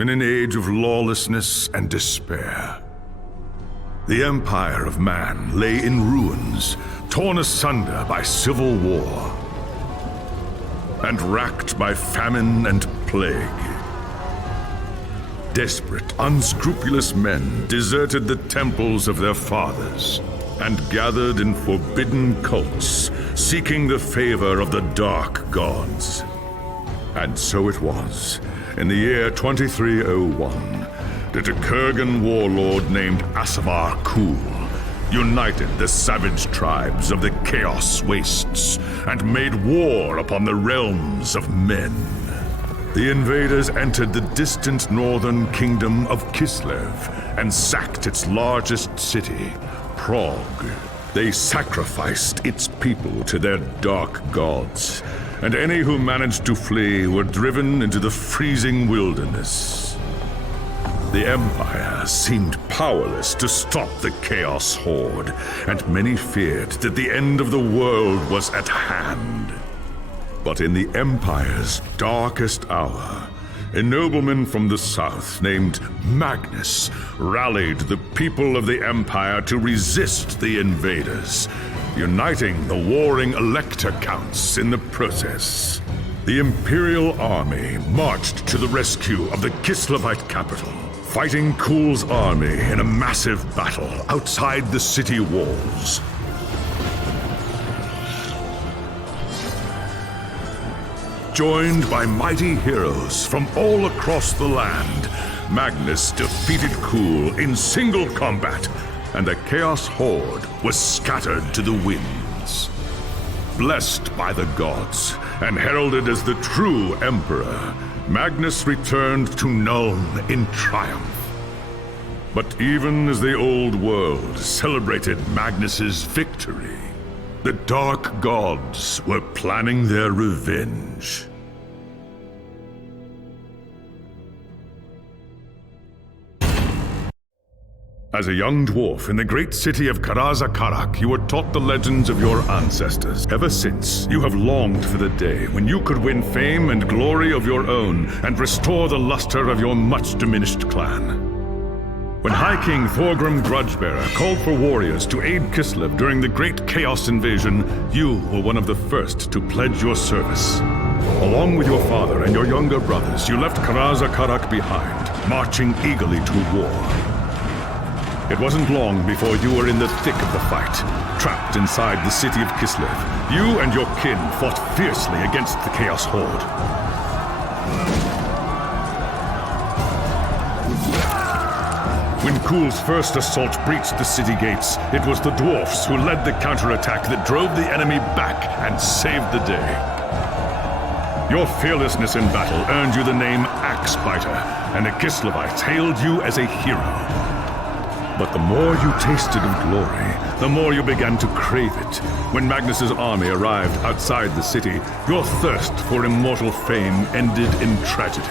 in an age of lawlessness and despair. The empire of man lay in ruins, torn asunder by civil war, and racked by famine and plague. Desperate, unscrupulous men deserted the temples of their fathers and gathered in forbidden cults, seeking the favor of the dark gods. And so it was, in the year 2301, that a Kurgan warlord named Asavar Kul united the savage tribes of the Chaos Wastes and made war upon the realms of men. The invaders entered the distant northern kingdom of Kislev and sacked its largest city, Prague. They sacrificed its people to their dark gods, and any who managed to flee were driven into the freezing wilderness. The Empire seemed powerless to stop the Chaos Horde, and many feared that the end of the world was at hand. But in the Empire's darkest hour, a nobleman from the south named Magnus rallied the people of the Empire to resist the invaders, uniting the warring Elector Counts in the process. The Imperial Army marched to the rescue of the Kislevite capital, fighting Kul's army in a massive battle outside the city walls. Joined by mighty heroes from all across the land, Magnus defeated Kul in single combat, and the Chaos Horde was scattered to the winds. Blessed by the gods and heralded as the true Emperor, Magnus returned to Nuln in triumph. But even as the old world celebrated Magnus's victory, the Dark Gods were planning their revenge. As a young dwarf in the great city of Karazakarak, you were taught the legends of your ancestors. Ever since, you have longed for the day when you could win fame and glory of your own and restore the luster of your much-diminished clan. When High King Thorgrim Grudgebearer called for warriors to aid Kislev during the Great Chaos Invasion, you were one of the first to pledge your service. Along with your father and your younger brothers, you left Karazakarak behind, marching eagerly to war. It wasn't long before you were in the thick of the fight, trapped inside the city of Kislev. You and your kin fought fiercely against the Chaos Horde. When Kul's first assault breached the city gates, it was the dwarfs who led the counterattack that drove the enemy back and saved the day. Your fearlessness in battle earned you the name Axebiter, and the Kislevites hailed you as a hero. But the more you tasted of glory, the more you began to crave it. When Magnus's army arrived outside the city, your thirst for immortal fame ended in tragedy.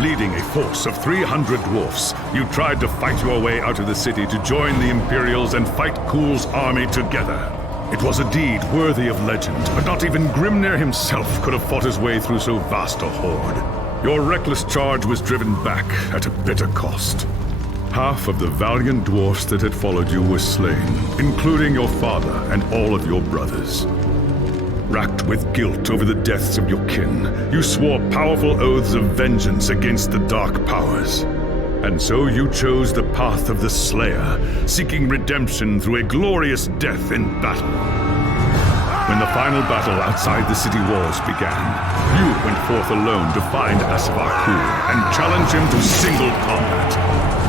Leading a force of 300 dwarfs, you tried to fight your way out of the city to join the Imperials and fight Kul's army together. It was a deed worthy of legend, but not even Grimnir himself could have fought his way through so vast a horde. Your reckless charge was driven back at a bitter cost. Half of the valiant dwarfs that had followed you were slain, including your father and all of your brothers. Racked with guilt over the deaths of your kin, you swore powerful oaths of vengeance against the dark powers. And so you chose the path of the Slayer, seeking redemption through a glorious death in battle. When the final battle outside the city walls began, you went forth alone to find Asavar Kul and challenge him to single combat.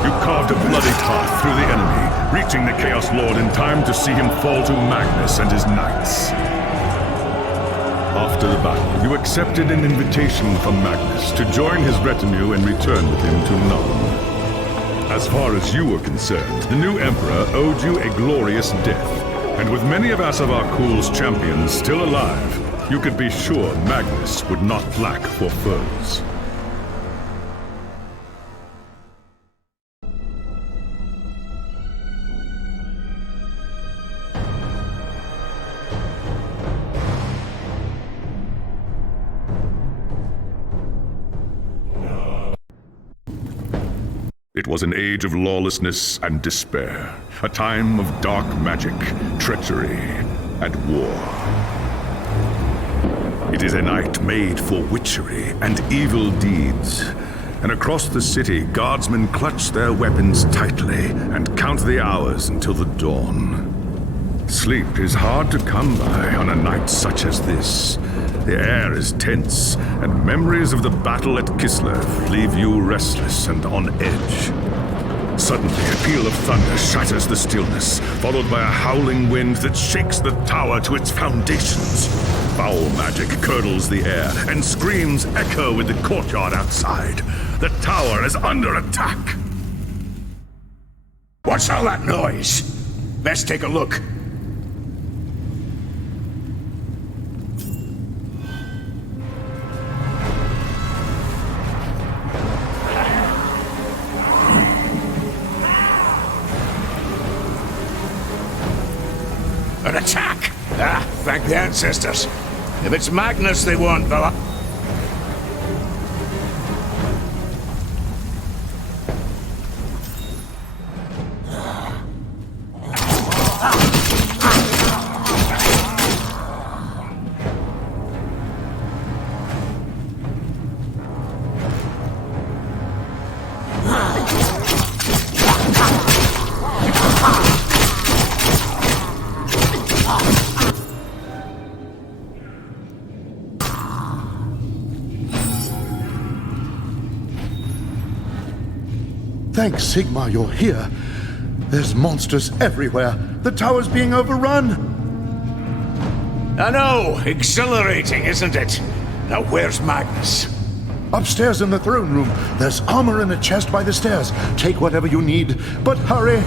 You carved a bloody path through the enemy, reaching the Chaos Lord in time to see him fall to Magnus and his knights. After the battle, you accepted an invitation from Magnus to join his retinue and return with him to Nuln. As far as you were concerned, the new Emperor owed you a glorious death, and with many of Asavar Kul's champions still alive, you could be sure Magnus would not lack for foes. It was an age of lawlessness and despair, a time of dark magic, treachery, and war. It is a night made for witchery and evil deeds. And across the city, guardsmen clutch their weapons tightly and count the hours until the dawn. Sleep is hard to come by on a night such as this. The air is tense, and memories of the battle at Kislev leave you restless and on edge. Suddenly, a peal of thunder shatters the stillness, followed by a howling wind that shakes the tower to its foundations. Foul magic curdles the air, and screams echo in the courtyard outside. The tower is under attack! What's all that noise? Let's take a look. An attack! Ah, thank the ancestors. If it's Magnus they want, fella. Thanks, Sigmar, you're here. There's monsters everywhere. The tower's being overrun. I know. Exhilarating, isn't it? Now where's Magnus? Upstairs in the throne room. There's armor in a chest by the stairs. Take whatever you need, but hurry.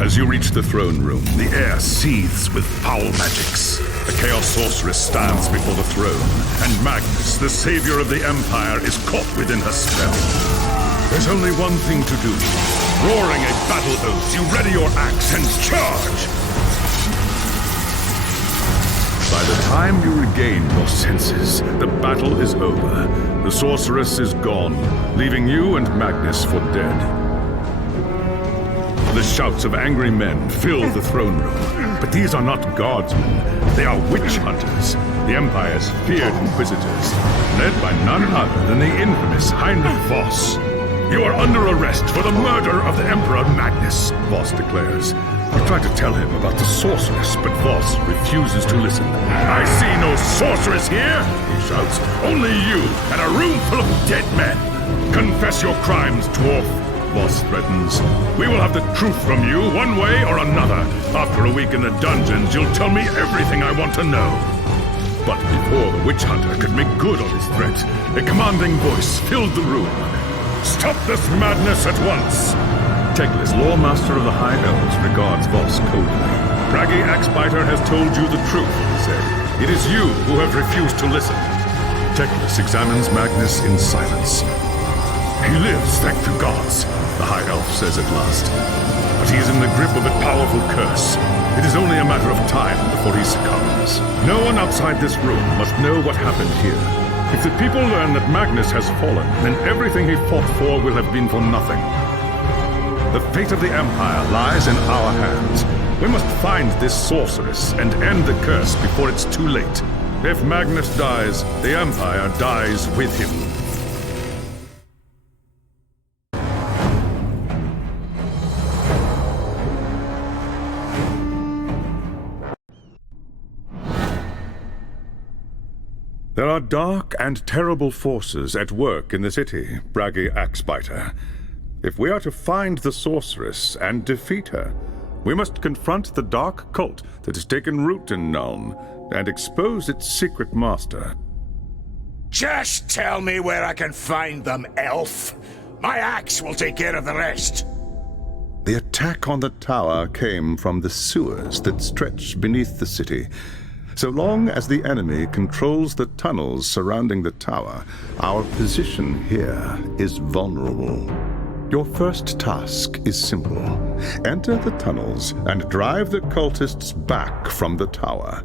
As you reach the throne room, the air seethes with foul magics. A Chaos Sorceress stands before the throne, and Magnus, the savior of the Empire, is caught within her spell. There's only one thing to do. Roaring a battle oath, you ready your axe and charge! By the time you regain your senses, the battle is over. The Sorceress is gone, leaving you and Magnus for dead. The shouts of angry men fill the throne room. But these are not guardsmen. They are witch hunters, the Empire's feared inquisitors, led by none other than the infamous Heinrich Voss. You are under arrest for the murder of the Emperor Magnus, Voss declares. You try to tell him about the sorceress, but Voss refuses to listen. I see no sorceress here, he shouts. Only you and a room full of dead men. Confess your crimes, dwarf. Voss threatens. We will have the truth from you, one way or another. After a week in the dungeons, you'll tell me everything I want to know. But before the witch hunter could make good on his threat, a commanding voice filled the room. Stop this madness at once! Teglis, Lawmaster of the High Elves, regards Voss coldly. Braggy Axebiter has told you the truth, he said. It is you who have refused to listen. Teglis examines Magnus in silence. He lives, thank the gods, the High Elf says at last. But he is in the grip of a powerful curse. It is only a matter of time before he succumbs. No one outside this room must know what happened here. If the people learn that Magnus has fallen, then everything he fought for will have been for nothing. The fate of the Empire lies in our hands. We must find this sorceress and end the curse before it's too late. If Magnus dies, the Empire dies with him. There are dark and terrible forces at work in the city, Braggy Axebiter. If we are to find the sorceress and defeat her, we must confront the dark cult that has taken root in Nuln and expose its secret master. Just tell me where I can find them, elf. My axe will take care of the rest. The attack on the tower came from the sewers that stretch beneath the city. So long as the enemy controls the tunnels surrounding the tower, our position here is vulnerable. Your first task is simple. Enter the tunnels and drive the cultists back from the tower.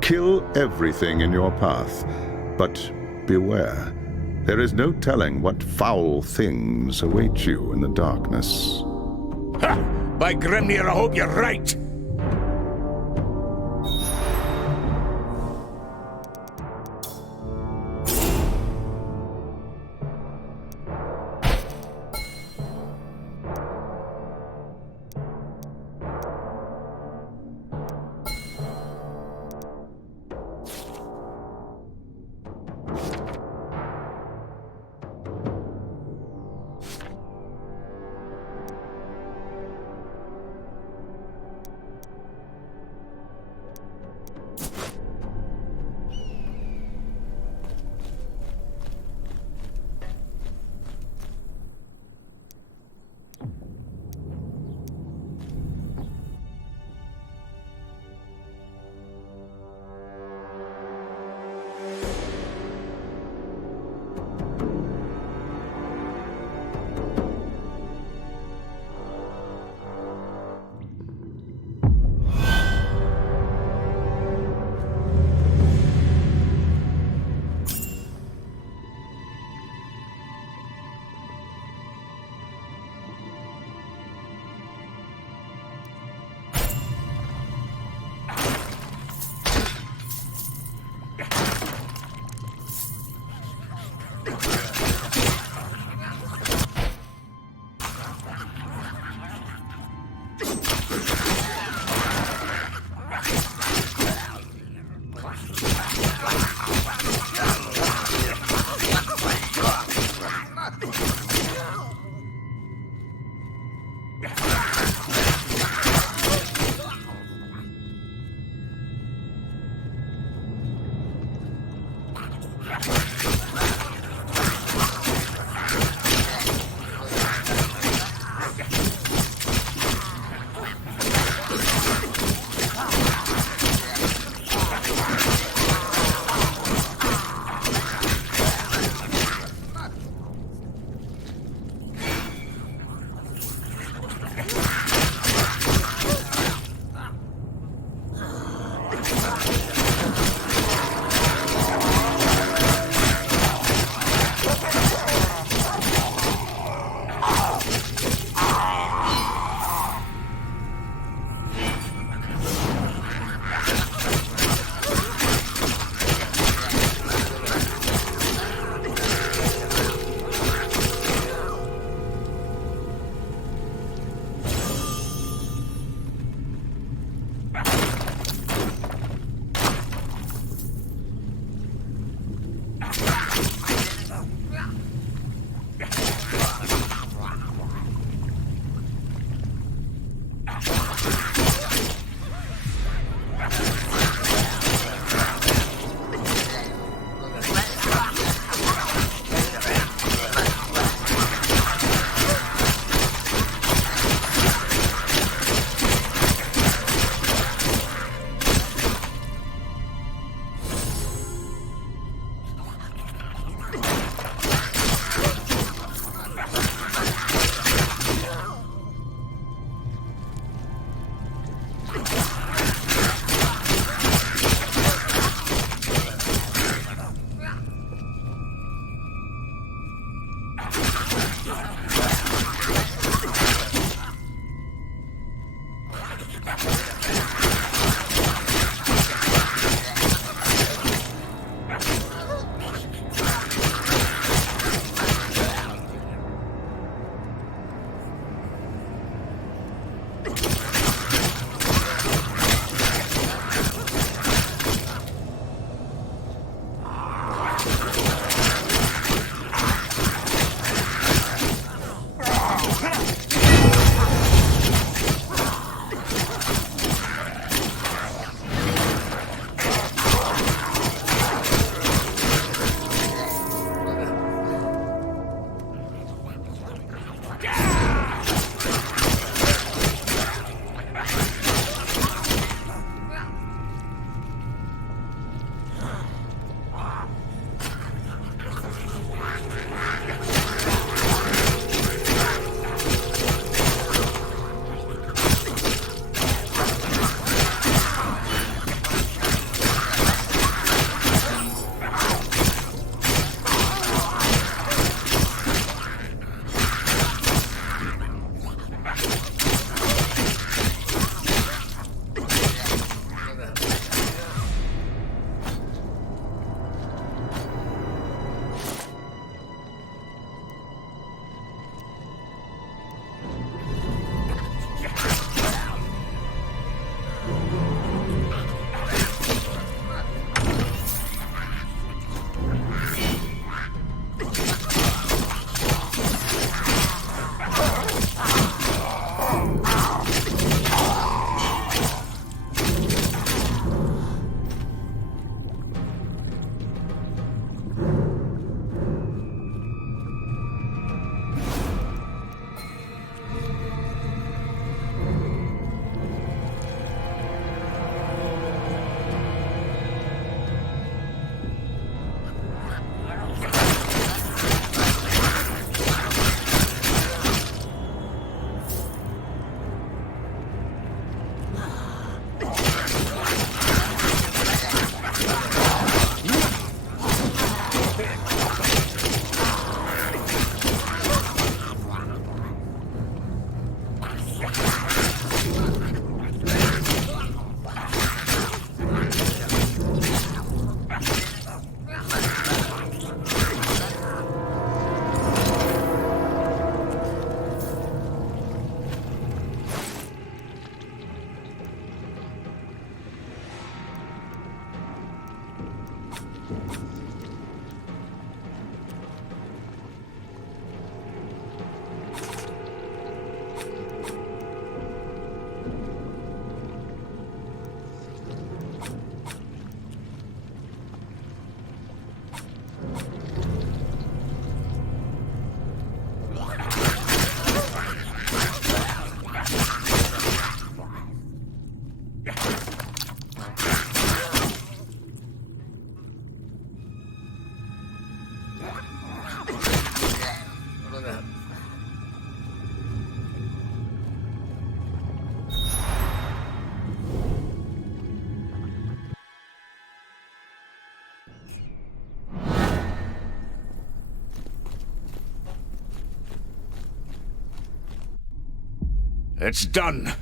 Kill everything in your path, but beware. There is no telling what foul things await you in the darkness. Ha! By Grimnir, I hope you're right! It's done.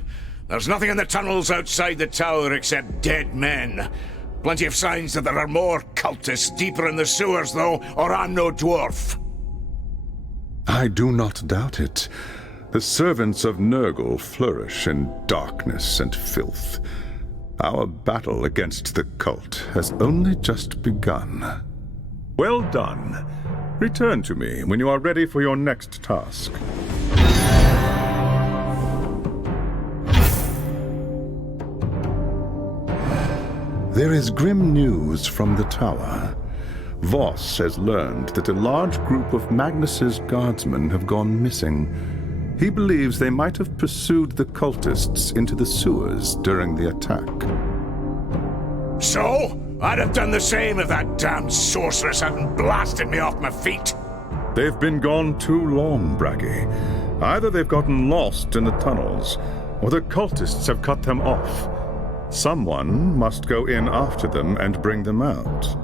There's nothing in the tunnels outside the tower except dead men. Plenty of signs that there are more cultists deeper in the sewers, though, or I'm no dwarf. I do not doubt it. The servants of Nurgle flourish in darkness and filth. Our battle against the cult has only just begun. Well done. Return to me when you are ready for your next task. There is grim news from the tower. Voss has learned that a large group of Magnus's guardsmen have gone missing. He believes they might have pursued the cultists into the sewers during the attack. So? I'd have done the same if that damned sorceress hadn't blasted me off my feet. They've been gone too long, Braggy. Either they've gotten lost in the tunnels, or the cultists have cut them off. Someone must go in after them and bring them out.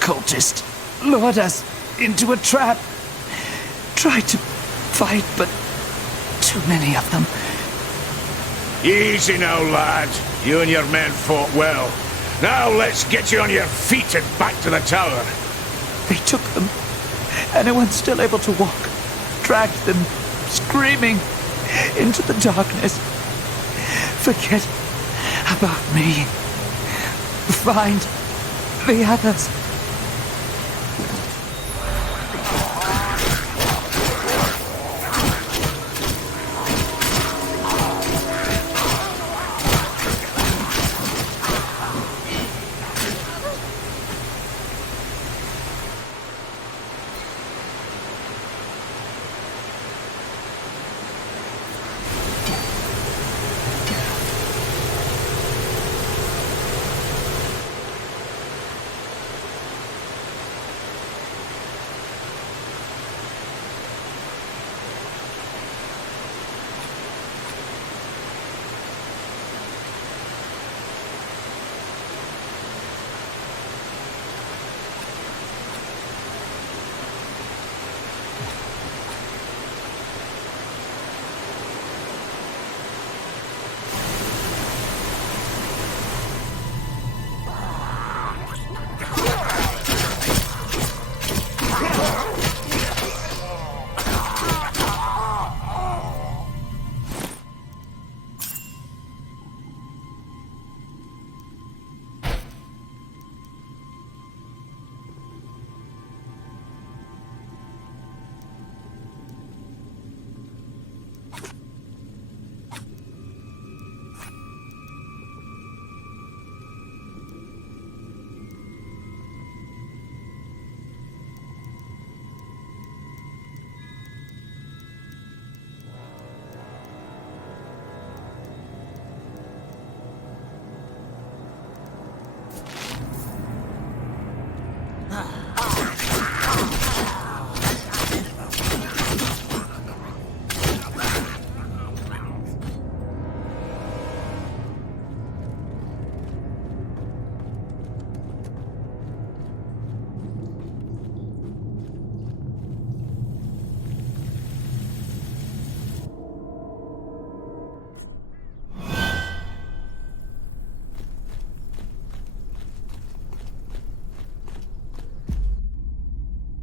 Cultist lured us into a trap. Tried to fight, but too many of them. Easy now, lad. You and your men fought well. Now let's get you on your feet and back to the tower. They took them. Anyone still able to walk dragged them, screaming, into the darkness. Forget about me. Find the others.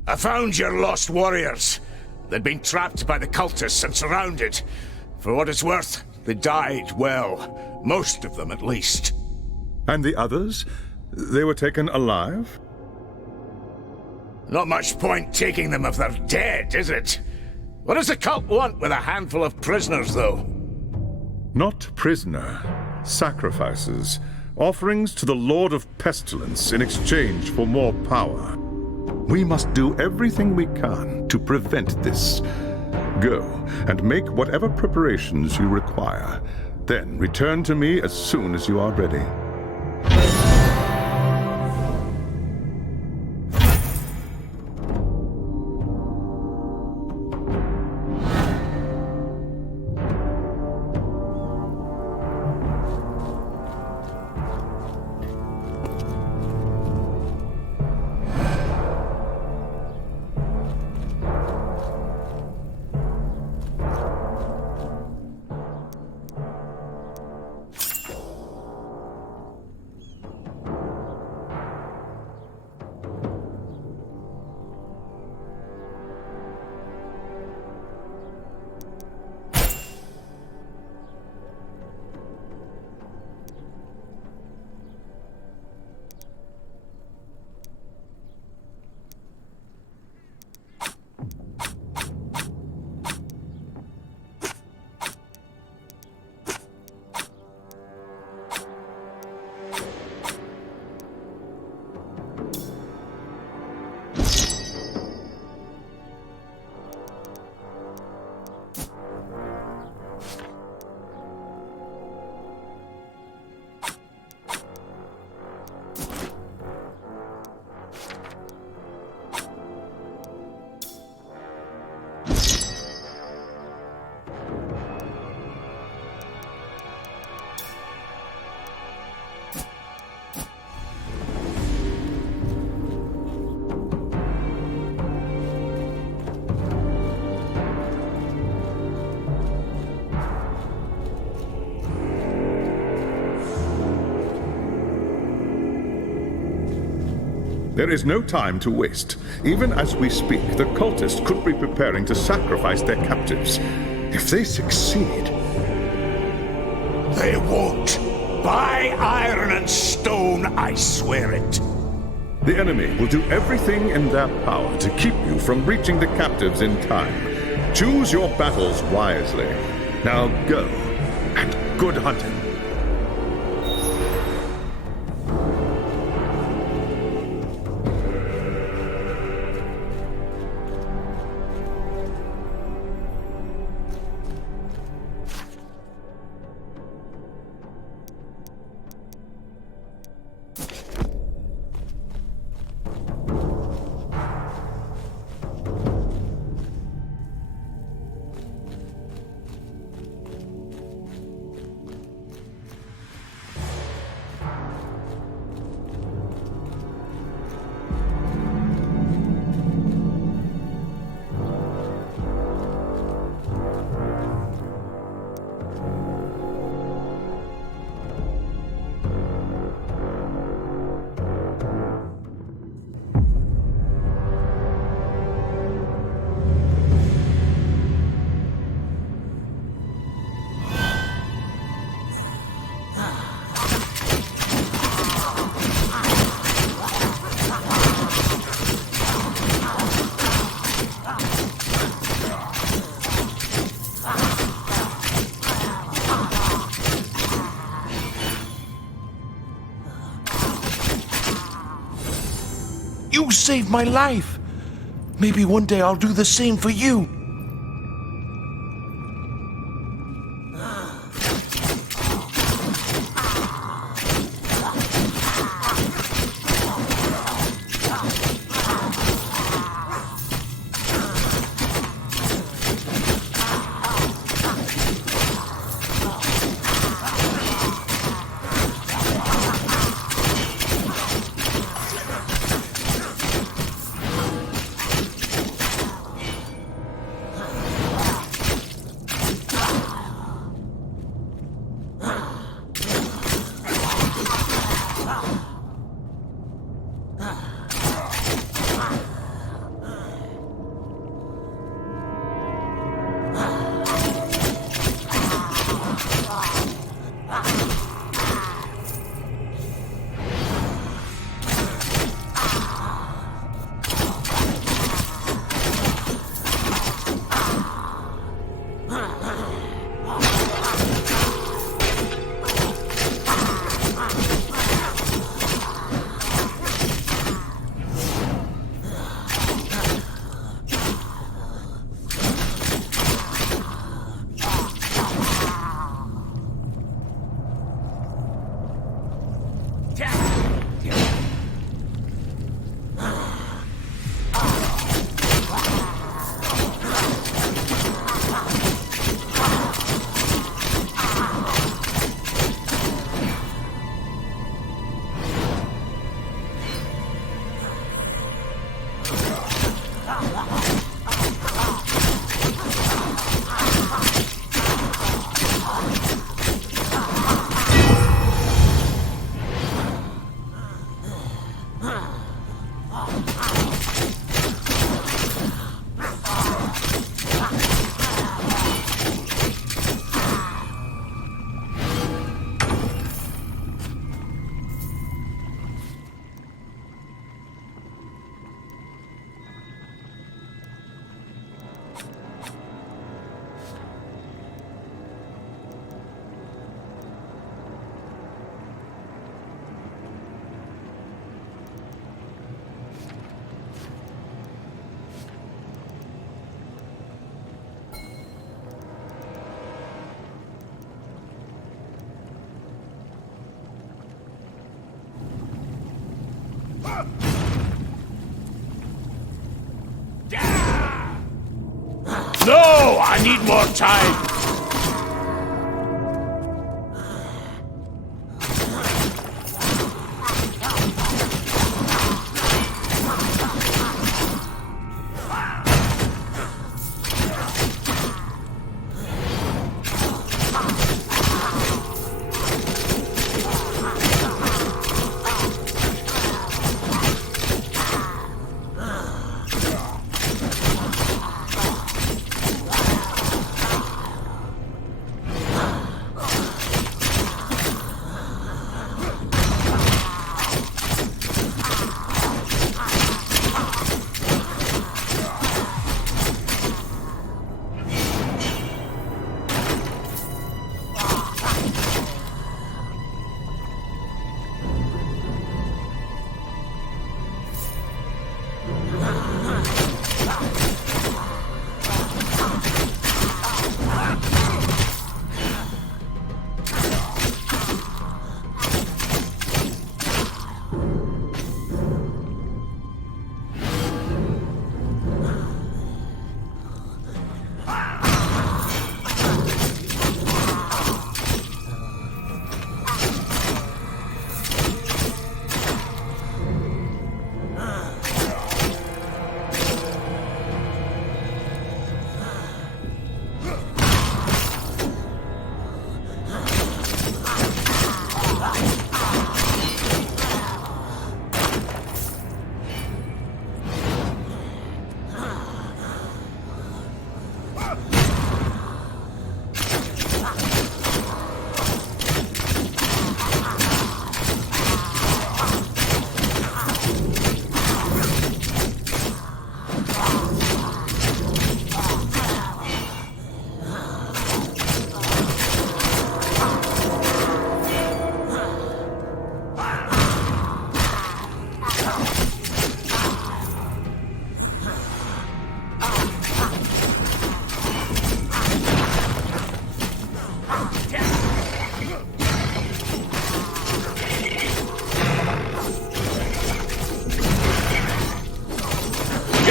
I found your lost warriors. They'd been trapped by the cultists and surrounded. For what it's worth, they died well. Most of them, at least. And the others? They were taken alive? Not much point taking them if they're dead, is it? What does the cult want with a handful of prisoners, though? Not prisoner. Sacrifices. Offerings to the Lord of Pestilence in exchange for more power. We must do everything we can to prevent this. Go and make whatever preparations you require. Then return to me as soon as you are ready. There is no time to waste. Even as we speak, the cultists could be preparing to sacrifice their captives. If they succeed... They won't. By iron and stone, I swear it. The enemy will do everything in their power to keep you from reaching the captives in time. Choose your battles wisely. Now go, and good hunting. You saved my life. Maybe one day I'll do the same for you. No! I need more time!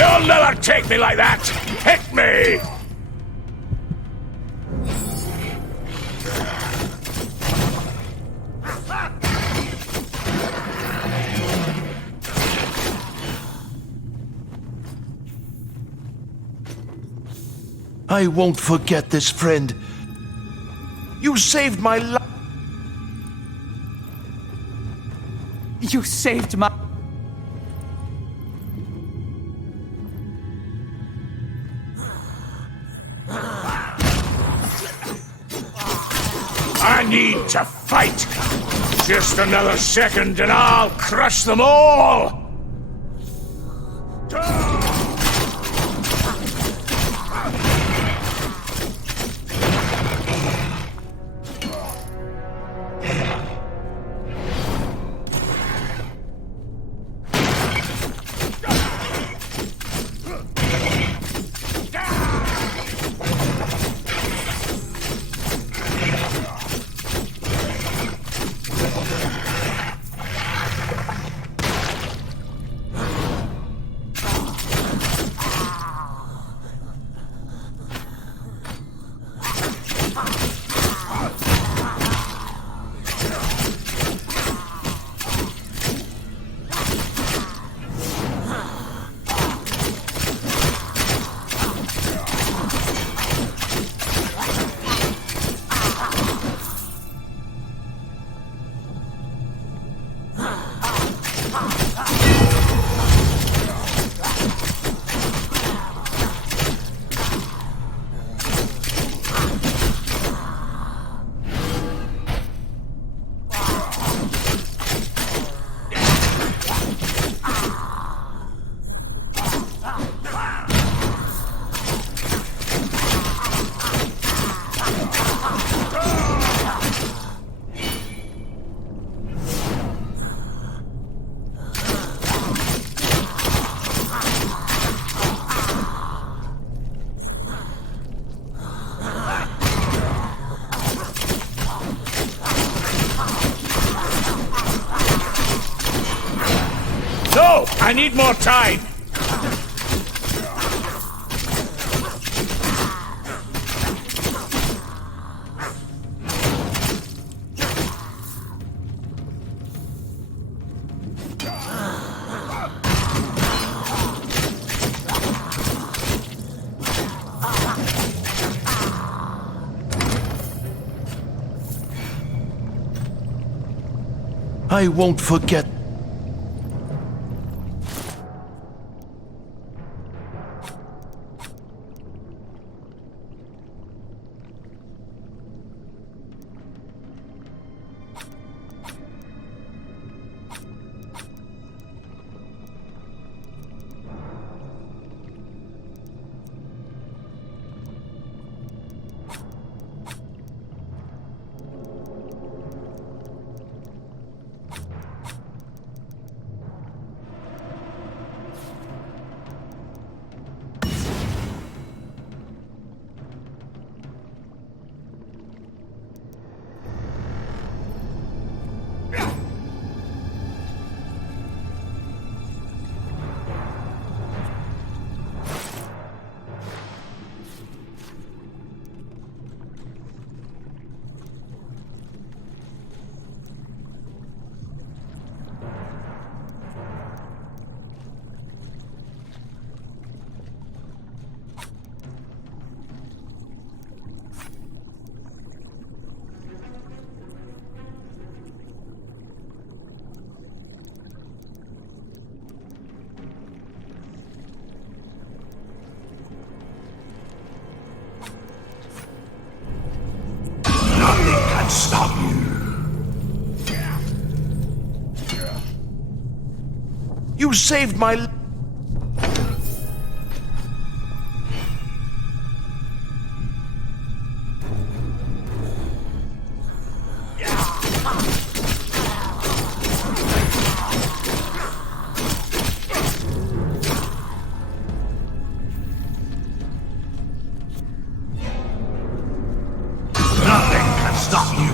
You'll never take me like that! Hit me! I won't forget this, friend. You saved my life. You saved my... I need to fight! Just another second and I'll crush them all! No! I need more time! I won't forget. Stop you. You saved my life. Stop you.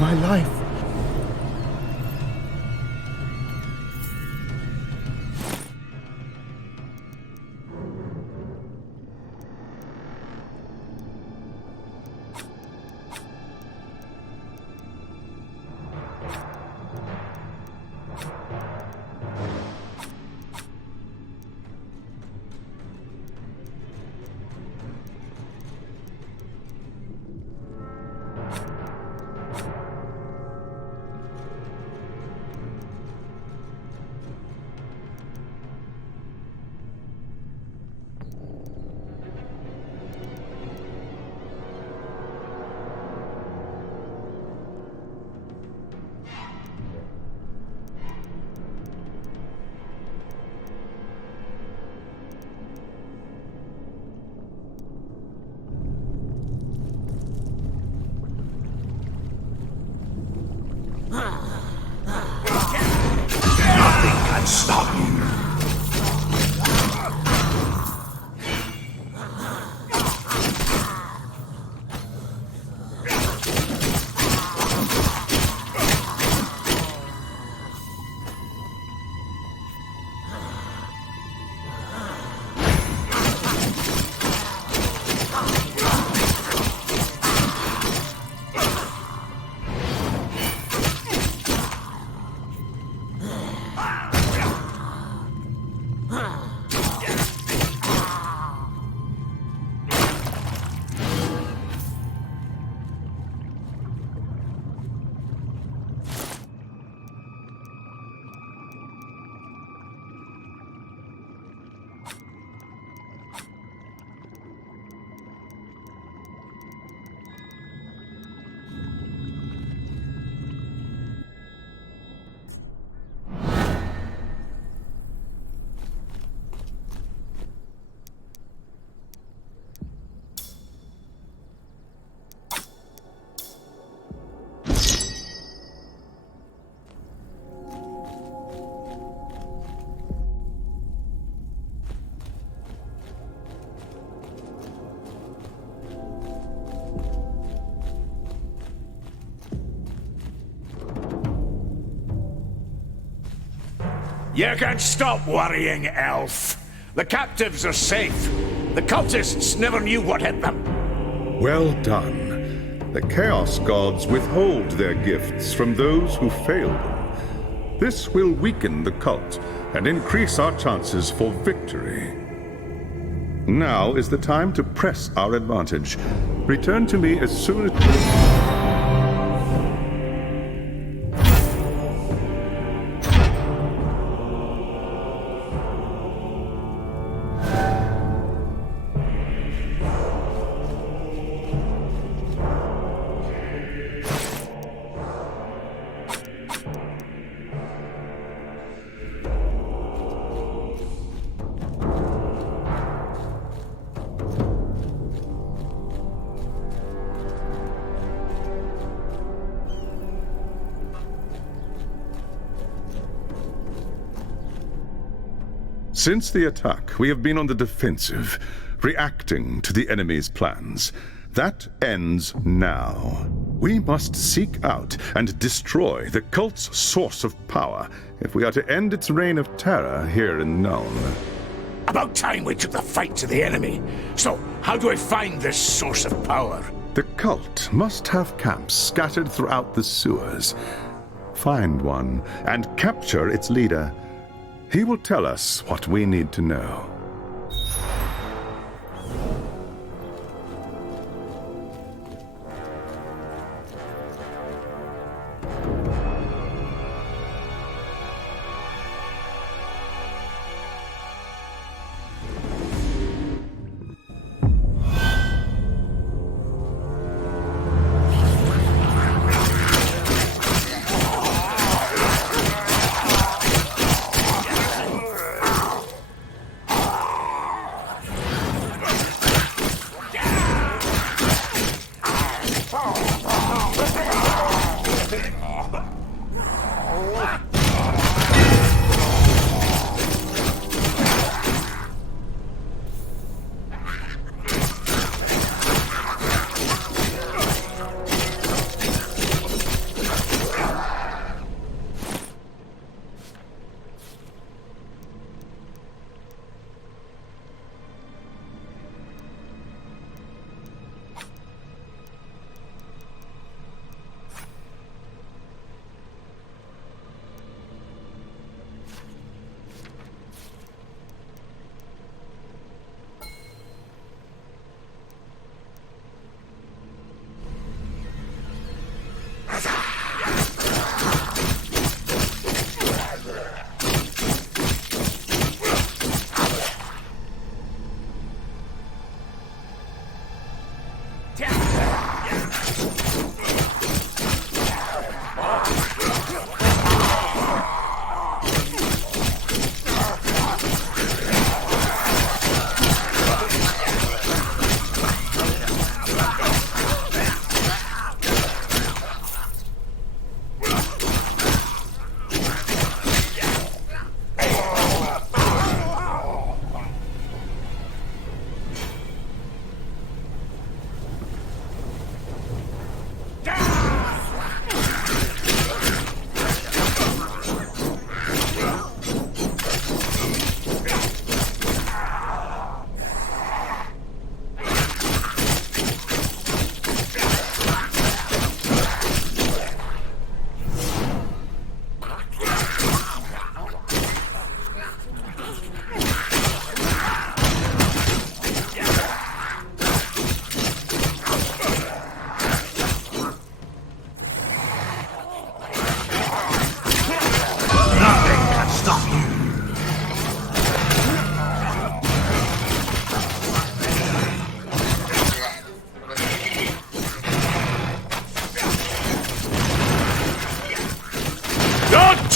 my life. Stop you. You can stop worrying, elf. The captives are safe. The cultists never knew what hit them. Well done. The Chaos Gods withhold their gifts from those who fail them. This will weaken the cult and increase our chances for victory. Now is the time to press our advantage. Return to me as soon as... Since the attack, we have been on the defensive, reacting to the enemy's plans. That ends now. We must seek out and destroy the cult's source of power if we are to end its reign of terror here in Nuln. About time we took the fight to the enemy. So, how do I find this source of power? The cult must have camps scattered throughout the sewers. Find one and capture its leader. He will tell us what we need to know.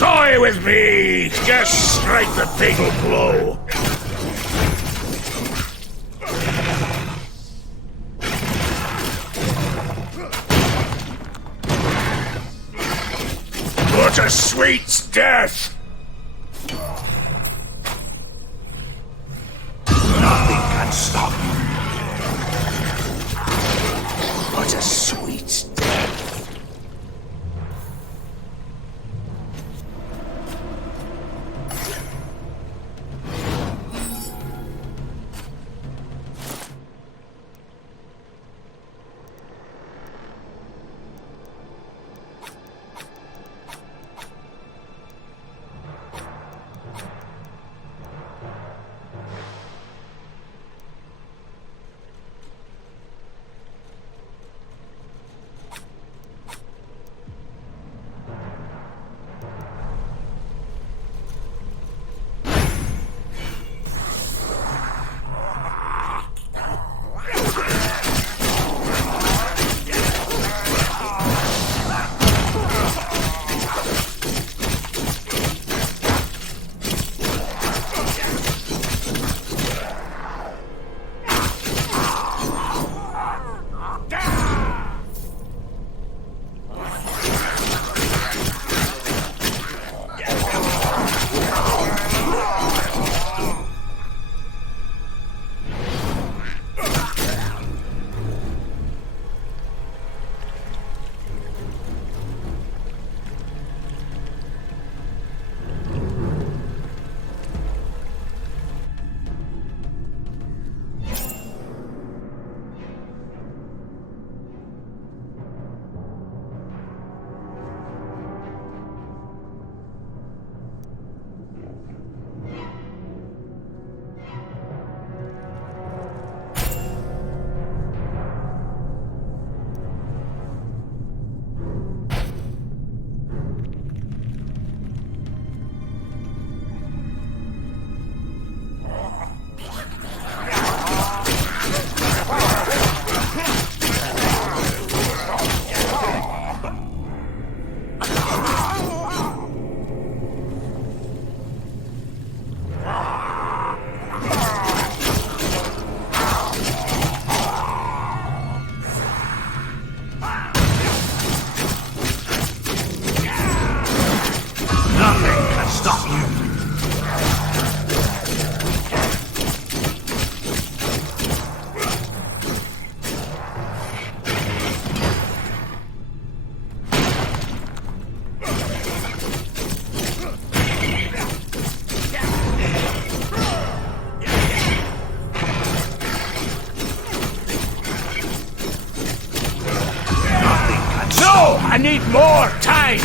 Toy with me! Just strike the fatal blow! What a sweet death! Nothing can stop you. What a sweet death! I need more time!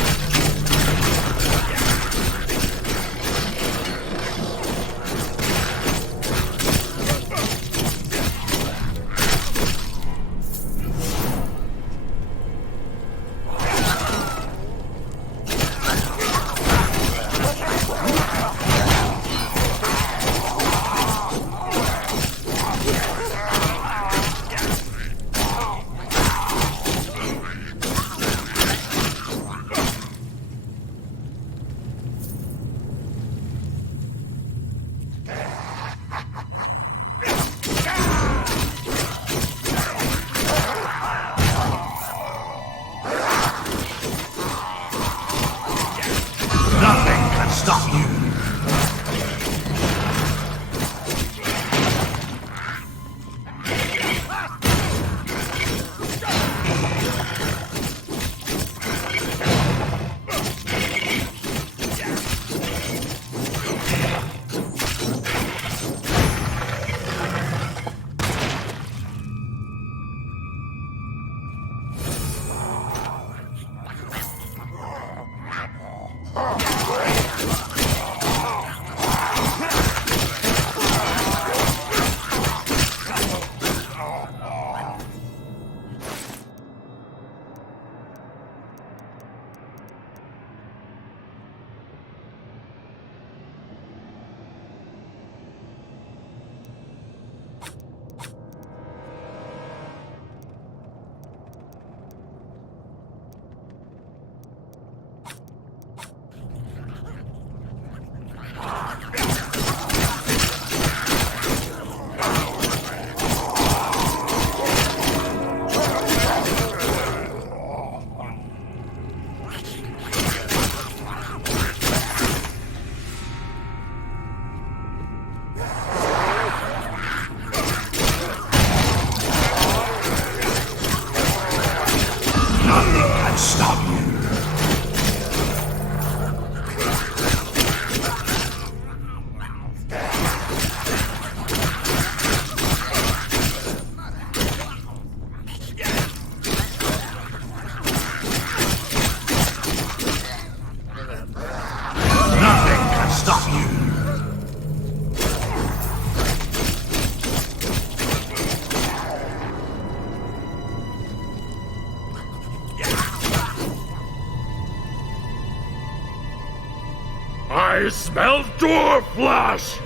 I smell dwarf flesh!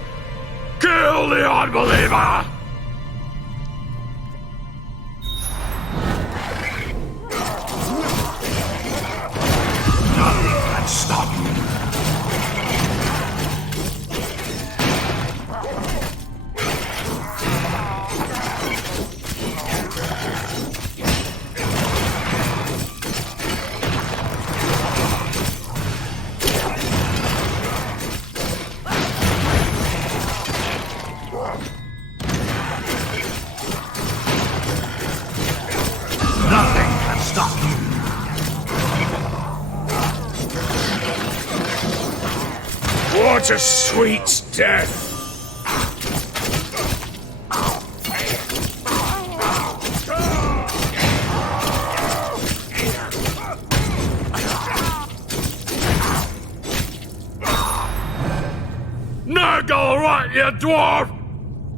Kill the unbeliever! Nothing can stop you. Nothing can stop you. What a sweet death! Naggle right, you dwarf!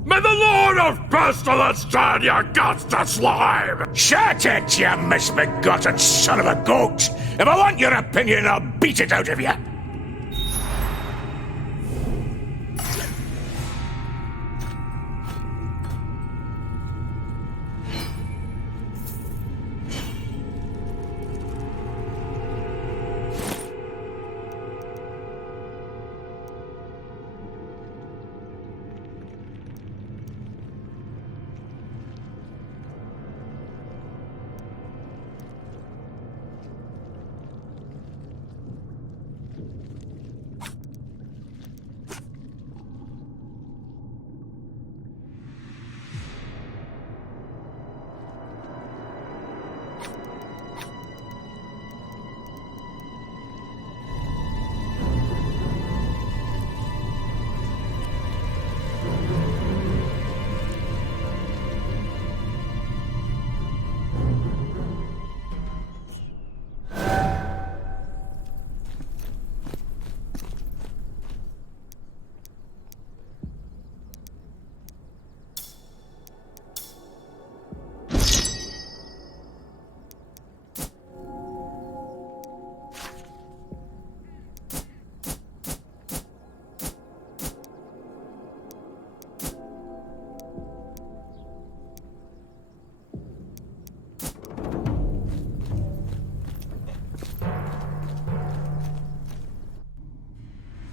May the Lord of Pestilence turn your guts to slime! Shut it, you misbegotten son of a goat! If I want your opinion, I'll beat it out of you!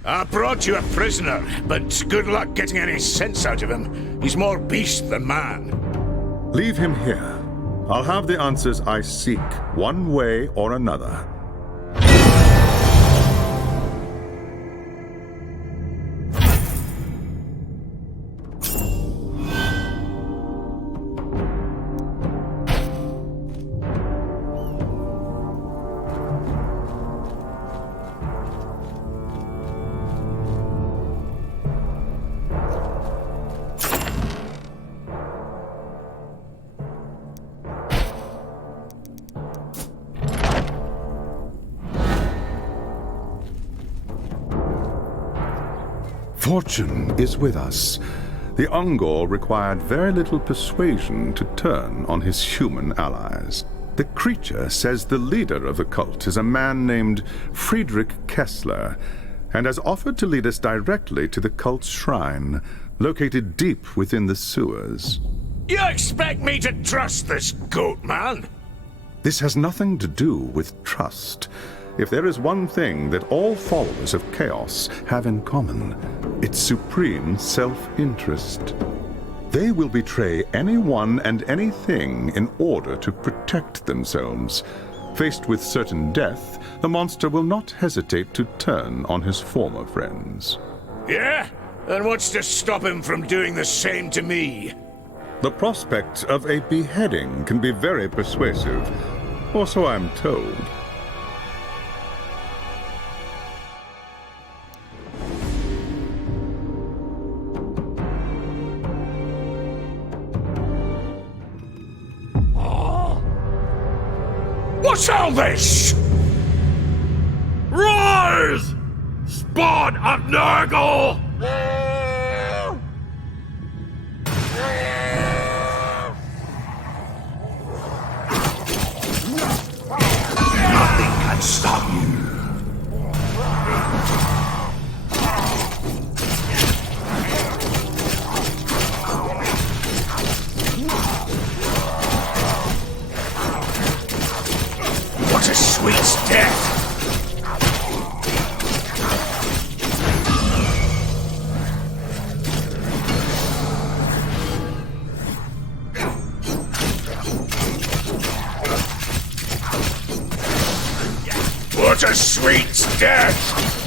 I brought you a prisoner, but good luck getting any sense out of him. He's more beast than man. Leave him here. I'll have the answers I seek, one way or another. Fortune is with us. The Ungor required very little persuasion to turn on his human allies. The creature says the leader of the cult is a man named Friedrich Kessler, and has offered to lead us directly to the cult's shrine, located deep within the sewers. You expect me to trust this goat man? This has nothing to do with trust. If there is one thing that all followers of Chaos have in common, it's supreme self-interest. They will betray anyone and anything in order to protect themselves. Faced with certain death, the monster will not hesitate to turn on his former friends. Yeah? And what's to stop him from doing the same to me? The prospect of a beheading can be very persuasive, or so I'm told. What's all this? Rise! Spawn of Nurgle! Nothing can stop you. What a sweet death!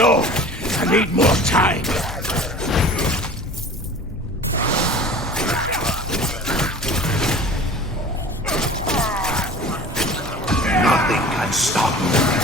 No, I need more time. Nothing can stop me.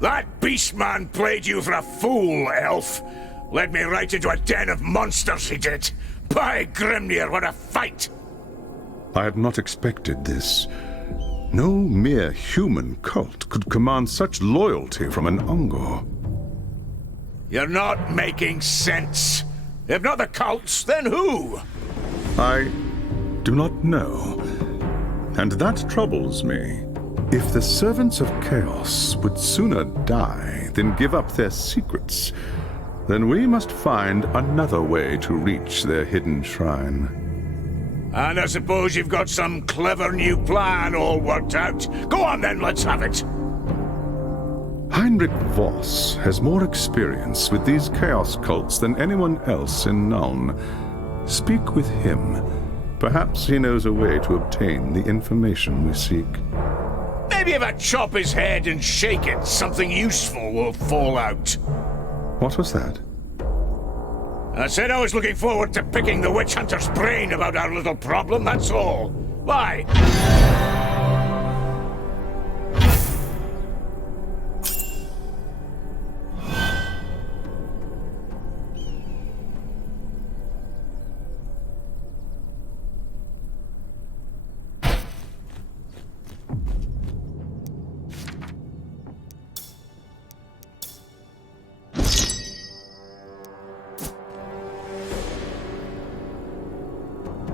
That beastman played you for a fool, elf. Led me right into a den of monsters, he did. By Grimnir, what a fight! I had not expected this. No mere human cult could command such loyalty from an Ungor. You're not making sense. If not the cults, then who? I do not know. And that troubles me. If the servants of Chaos would sooner die than give up their secrets, then we must find another way to reach their hidden shrine. And I suppose you've got some clever new plan all worked out. Go on then, let's have it. Heinrich Voss has more experience with these Chaos cults than anyone else in Nuln. Speak with him. Perhaps he knows a way to obtain the information we seek. Maybe if I chop his head and shake it, something useful will fall out. What was that? I said I was looking forward to picking the witch hunter's brain about our little problem, that's all. Why?